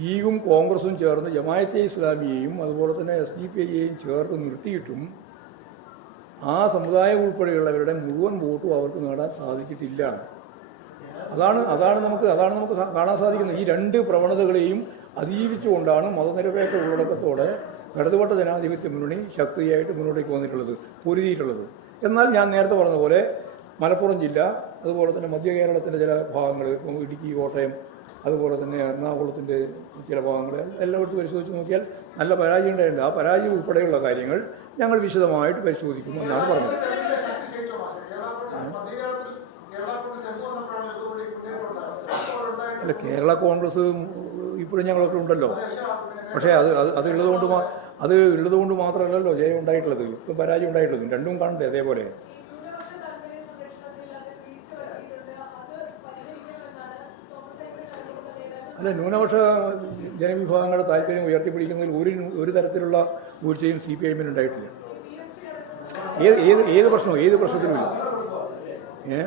ലീഗും കോൺഗ്രസും ചേർന്ന് ജമായത്തെ ഇസ്ലാമിയെയും അതുപോലെ തന്നെ എസ് ഡി പി ഐയെയും ചേർത്ത് നിർത്തിയിട്ടും ആ സമുദായം ഉൾപ്പെടെയുള്ളവരുടെ മുഴുവൻ വോട്ടും അവർക്ക് നേടാൻ സാധിച്ചിട്ടില്ല. അതാണ് അതാണ് നമുക്ക് അതാണ് നമുക്ക് കാണാൻ സാധിക്കുന്നത്. ഈ രണ്ട് പ്രവണതകളെയും അതിജീവിച്ചുകൊണ്ടാണ് മതനിരപേക്ഷ ഉള്ളടക്കത്തോടെ ഇടതുപെട്ട ജനാധിപത്യ മുന്നണി ശക്തിയായിട്ട് മുന്നോട്ടേക്ക് വന്നിട്ടുള്ളത് പൊരുതിയിട്ടുള്ളത്. എന്നാൽ ഞാൻ നേരത്തെ പറഞ്ഞ പോലെ മലപ്പുറം ജില്ല അതുപോലെ തന്നെ മധ്യ കേരളത്തിന്റെ ചില ഭാഗങ്ങൾ ഇപ്പം ഇടുക്കി കോട്ടയം അതുപോലെ തന്നെ എറണാകുളത്തിന്റെ ചില ഭാഗങ്ങൾ എല്ലാം എടുത്ത് പരിശോധിച്ച് നോക്കിയാൽ നല്ല പരാജയം ഉണ്ടായിട്ടുണ്ട്. ആ പരാജയം ഉൾപ്പെടെയുള്ള കാര്യങ്ങൾ ഞങ്ങൾ വിശദമായിട്ട് പരിശോധിക്കുന്നു എന്നാണ് പറഞ്ഞത്. അല്ല കേരള കോൺഗ്രസ് ഇപ്പോഴും ഞങ്ങളൊക്കെ ഉണ്ടല്ലോ. പക്ഷേ അത് അത് അത് ഉള്ളതുകൊണ്ട് അത് ഉള്ളതുകൊണ്ട് മാത്രമല്ലല്ലോ ജയം ഉണ്ടായിട്ടുള്ളത്. ഇപ്പം പരാജയം ഉണ്ടായിട്ടുള്ളതും. രണ്ടും കാണണ്ടേ അതേപോലെ? അല്ല ന്യൂനപക്ഷ ജനവിഭാഗങ്ങളുടെ താല്പര്യം ഉയർത്തിപ്പിടിക്കുന്നതിൽ ഒരു ഒരു തരത്തിലുള്ള വീഴ്ചയും സി പി ഐഎമ്മിന് ഉണ്ടായിട്ടില്ല. ഏത് ഏത് ഏത് പ്രശ്നവും ഏത് പ്രശ്നത്തിനുമില്ല. ഏ?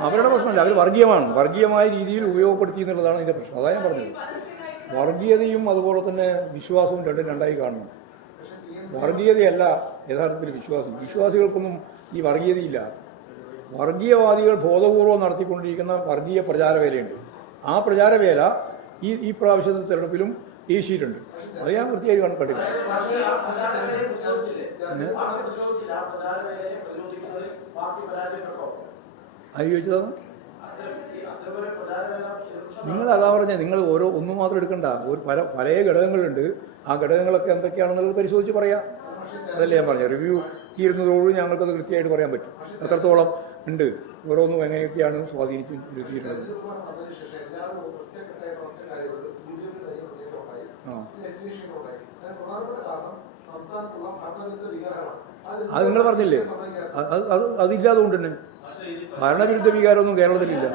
അവരുടെ പ്രശ്നമല്ല അവർ വർഗീയമാണ്. വർഗീയമായ രീതിയിൽ ഉപയോഗപ്പെടുത്തി എന്നുള്ളതാണ് ഇതിന്റെ പ്രശ്നം. അതാണ് ഞാൻ പറഞ്ഞത്. വർഗീയതയും അതുപോലെ തന്നെ വിശ്വാസവും രണ്ടും രണ്ടായി കാണണം. വർഗീയതയല്ല യഥാർത്ഥത്തിൽ വിശ്വാസം. വിശ്വാസികൾക്കൊന്നും ഈ വർഗീയതയില്ല. വർഗീയവാദികൾ ബോധപൂർവം നടത്തിക്കൊണ്ടിരിക്കുന്ന വർഗീയ പ്രചാരവേലയുണ്ട് ആ പ്രചാരവേല ഈ ഈ പ്രാവശ്യത്തെ തെരഞ്ഞെടുപ്പിലും ഏശിയിട്ടുണ്ട്. അത് ഞാൻ വൃത്തിയായി കണ്ട് കണ്ടില്ല അത് ചോദിച്ചതാണ് ഈ നിങ്ങൾ അതാ പറഞ്ഞ നിങ്ങൾ ഓരോ ഒന്നും മാത്രം എടുക്കണ്ട. ഒരു പല പല ഘടകങ്ങളുണ്ട്. ആ ഘടകങ്ങളൊക്കെ എന്തൊക്കെയാണെന്നുള്ളത് പരിശോധിച്ച് പറയാം. അതല്ലേ ഞാൻ പറഞ്ഞു റിവ്യൂ തീരുന്നതോടും ഞങ്ങൾക്കത് കൃത്യമായിട്ട് പറയാൻ പറ്റും. എത്രത്തോളം ഉണ്ട്. ഓരോന്നും എങ്ങനെയൊക്കെയാണ് സ്വാധീനിച്ചു വികാരമാണ് അത് നിങ്ങൾ പറഞ്ഞില്ലേ? അത് അത് കൊണ്ട് തന്നെ. ഭരണവിരുദ്ധ വികാരമൊന്നും കേരളത്തിലില്ല.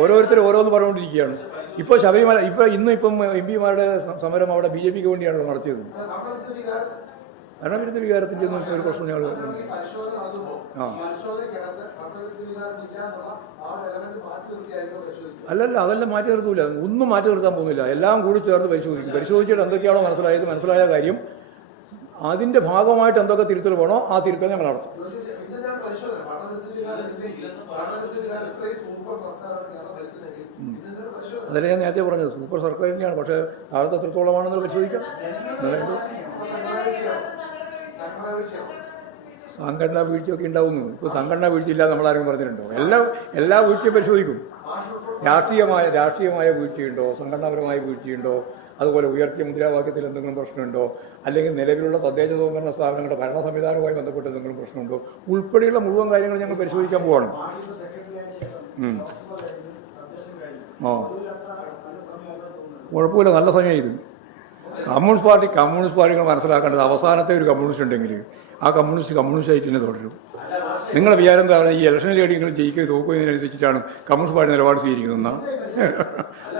ഓരോരുത്തരും ഓരോന്ന് പറഞ്ഞുകൊണ്ടിരിക്കുകയാണ്. ഇപ്പോൾ ശബരിമല ഇപ്പോൾ ഇന്ന് ഇപ്പം എം പിമാരുടെ സമരം അവിടെ ബി ജെ പിക്ക് വേണ്ടിയാണല്ലോ നടത്തിയത്. ഭരണവിരുദ്ധ വികാരത്തിൽ ചെന്ന് ഇപ്പോൾ ഒരു പ്രശ്നം ഞങ്ങൾ ആ. അല്ലല്ല അതെല്ലാം മാറ്റി നിർത്തൂല. ഒന്നും മാറ്റി നിർത്താൻ പോകുന്നില്ല. എല്ലാം കൂടി ചേർന്ന് പരിശോധിക്കും. പരിശോധിച്ചിട്ട് എന്തൊക്കെയാണോ മനസ്സിലായത് മനസ്സിലായ കാര്യം അതിന്റെ ഭാഗമായിട്ട് എന്തൊക്കെ തിരുത്തൽ വേണോ ആ തിരുത്തൽ ഞങ്ങൾ നടത്തും. അതല്ലേ ഞാൻ നേരത്തെ പറഞ്ഞത്. സൂപ്പർ സർക്കാരിനെയാണ്. പക്ഷേ താഴത്തെ എത്രത്തോളമാണെന്ന് പരിശോധിക്കാം. സംഘടനാ വീഴ്ചയൊക്കെ ഉണ്ടാവുന്നു. ഇപ്പോൾ സംഘടനാ വീഴ്ചയില്ല നമ്മളാരും പറഞ്ഞിട്ടുണ്ടോ? എല്ലാ എല്ലാ വീഴ്ചയും പരിശോധിക്കും. രാഷ്ട്രീയമായ രാഷ്ട്രീയമായ വീഴ്ചയുണ്ടോ? സംഘടനാപരമായ വീഴ്ചയുണ്ടോ? അതുപോലെ ഉയർത്തിയ മുദ്രാവാക്യത്തിൽ എന്തെങ്കിലും പ്രശ്നമുണ്ടോ? അല്ലെങ്കിൽ നിലവിലുള്ള തദ്ദേശ സ്വയംഭരണ സ്ഥാപനങ്ങളുടെ ഭരണ സംവിധാനവുമായി ബന്ധപ്പെട്ട് എന്തെങ്കിലും പ്രശ്നമുണ്ടോ? ഉൾപ്പെടെയുള്ള മുഴുവൻ കാര്യങ്ങൾ ഞങ്ങൾ പരിശോധിക്കാൻ പോവാണ്. ആ. കുഴപ്പമില്ല. നല്ല സമയമായിരുന്നു. കമ്മ്യൂണിസ്റ്റ് പാർട്ടി കമ്മ്യൂണിസ്റ്റ് പാർട്ടികൾ മനസ്സിലാക്കേണ്ടത് അവസാനത്തെ ഒരു കമ്മ്യൂണിസ്റ്റ് ഉണ്ടെങ്കിൽ ആ കമ്മ്യൂണിസ്റ്റ് കമ്മ്യൂണിസ്റ്റ് ആയിട്ട് തന്നെ തുടരും. നിങ്ങളെ വിചാരം എന്താ? പറയുക ഈ ഇലക്ഷനിൽ നിങ്ങൾ ജയിക്കുകയും തോക്കുന്നതിനനുസരിച്ചിട്ടാണ് കമ്മ്യൂണിസ്റ്റ് പാർട്ടി നിലപാട് സ്വീകരിക്കുന്നതെന്നാണ്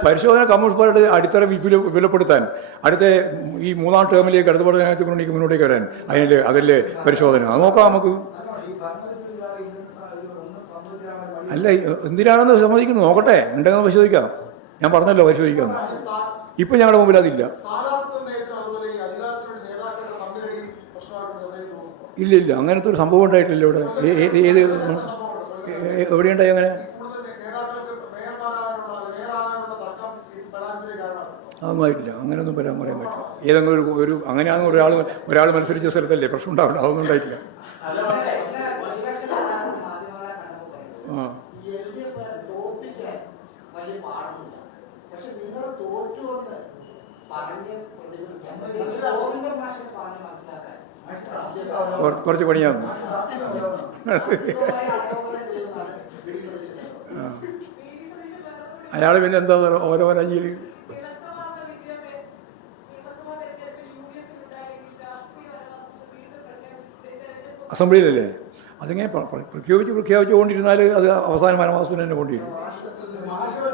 പരിശോധന കമ്മ്യൂണിസ്റ്റ് പാർട്ടിയുടെ അടിത്തറ വിപുല വിപുലപ്പെടുത്താൻ അടുത്ത ഈ മൂന്നാം ടേമിലേക്ക് അടുത്ത ജനാധിപത്യ മുന്നണിക്ക് മുന്നോട്ടേക്ക് വരാൻ അതിനല്ലേ അതല്ലേ പരിശോധന? അത് നോക്കാം നമുക്ക്. അല്ല എന്തിനാണെന്ന് സമ്മതിക്കുന്നു? നോക്കട്ടെ. ഉണ്ടെങ്കിൽ പരിശോധിക്കാം. ഞാൻ പറഞ്ഞല്ലോ പരിശോധിക്കാം ഇപ്പം ഞങ്ങളുടെ മുമ്പിൽ അതില്ല. നിർണയം തോന്നുന്നു ഇല്ല ഇല്ല അങ്ങനത്തെ ഒരു സംഭവം ഉണ്ടായിട്ടില്ല ഇവിടെ. ഏത് എവിടെയുണ്ടായി അങ്ങനെ? അതൊന്നുമായിട്ടില്ല അങ്ങനെയൊന്നും പറയാൻ പറയാൻ പറ്റില്ല. ഏതെങ്കിലും ഒരു ഒരു അങ്ങനെയാണെന്ന് ഒരാൾ ഒരാൾ മത്സരിച്ച സ്ഥലത്തല്ലേ പ്രശ്നം ഉണ്ടാവില്ല അതൊന്നും ഉണ്ടായിട്ടില്ല. ആ. നിങ്ങൾ തോറ്റുവെന്ന് പറഞ്ഞ് പ്രതിഫലിക്കാൻ കുറച്ച് ബന്ധപ്പെട്ട് അയാൾ പിന്നെ എന്താ ഓരോ രാജ്യയിൽ അസംബ്ലിയിലല്ലേ? അതിങ്ങനെ പ്രഖ്യാപിച്ച് പ്ര- പ്രഖ്യാപിച്ച് പ്രഖ്യാപിച്ചുകൊണ്ടിരുന്നാൽ അത് അവസാന മനമാസത്തിന് തന്നെ കൊണ്ടിരുന്നു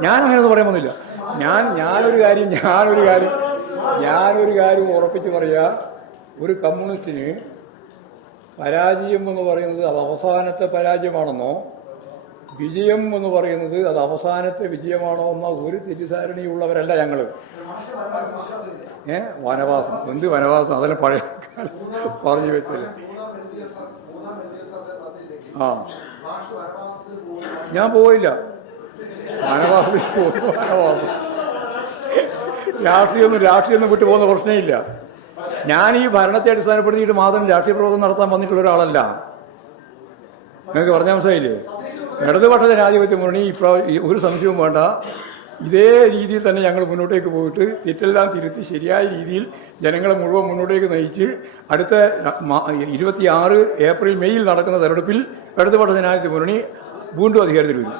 ഞാൻ അങ്ങനെയൊന്നും പറയാൻ പോകുന്നില്ല ഞാൻ ഞാനൊരു കാര്യം ഞാനൊരു കാര്യം ഞാനൊരു കാര്യം ഉറപ്പിച്ച് പറയുക ഒരു കമ്മ്യൂണിസ്റ്റിന് പരാജയം എന്ന് പറയുന്നത് അത് അവസാനത്തെ പരാജയമാണെന്നോ വിജയം എന്ന് പറയുന്നത് അത് അവസാനത്തെ വിജയമാണോ എന്ന ഒരു തെറ്റിദ്ധാരണയുള്ളവരല്ല ഞങ്ങൾ ഏ? വനവാസം. എന്ത് വനവാസം? അതെല്ലാം പഴയ പറഞ്ഞു വെച്ചില്ല ആ. ഞാൻ പോയില്ല. വനവാസത്തിൽ പോയി വനവാസം. രാഷ്ട്രീയമൊന്നും രാഷ്ട്രീയമൊന്നും വിട്ടു പോകുന്ന പ്രശ്നമില്ല. ഞാൻ ഈ ഭരണത്തെ അടിസ്ഥാനപ്പെടുത്തിയിട്ട് മാത്രം രാഷ്ട്രീയ പ്രവർത്തനം നടത്താൻ വന്നിട്ടുള്ള ഒരാളല്ല. നിങ്ങൾക്ക് പറഞ്ഞാൽ മനസ്സിലായില്ലേ? ഇടതുപക്ഷ ജനാധിപത്യ മുന്നണി ഇപ്രാവശ്യം ഒരു സംശയവും വേണ്ട. ഇതേ രീതിയിൽ തന്നെ ഞങ്ങൾ മുന്നോട്ടേക്ക് പോയിട്ട് തെറ്റെല്ലാം തിരുത്തി ശരിയായ രീതിയിൽ ജനങ്ങളെ മുഴുവൻ മുന്നോട്ടേക്ക് നയിച്ച് അടുത്ത ഇരുപത്തിയാറ് ഏപ്രിൽ മെയ്യിൽ നടക്കുന്ന തെരഞ്ഞെടുപ്പിൽ ഇടതുപക്ഷ ജനാധിപത്യ മുന്നണി വീണ്ടും അധികാരത്തിൽ വരും.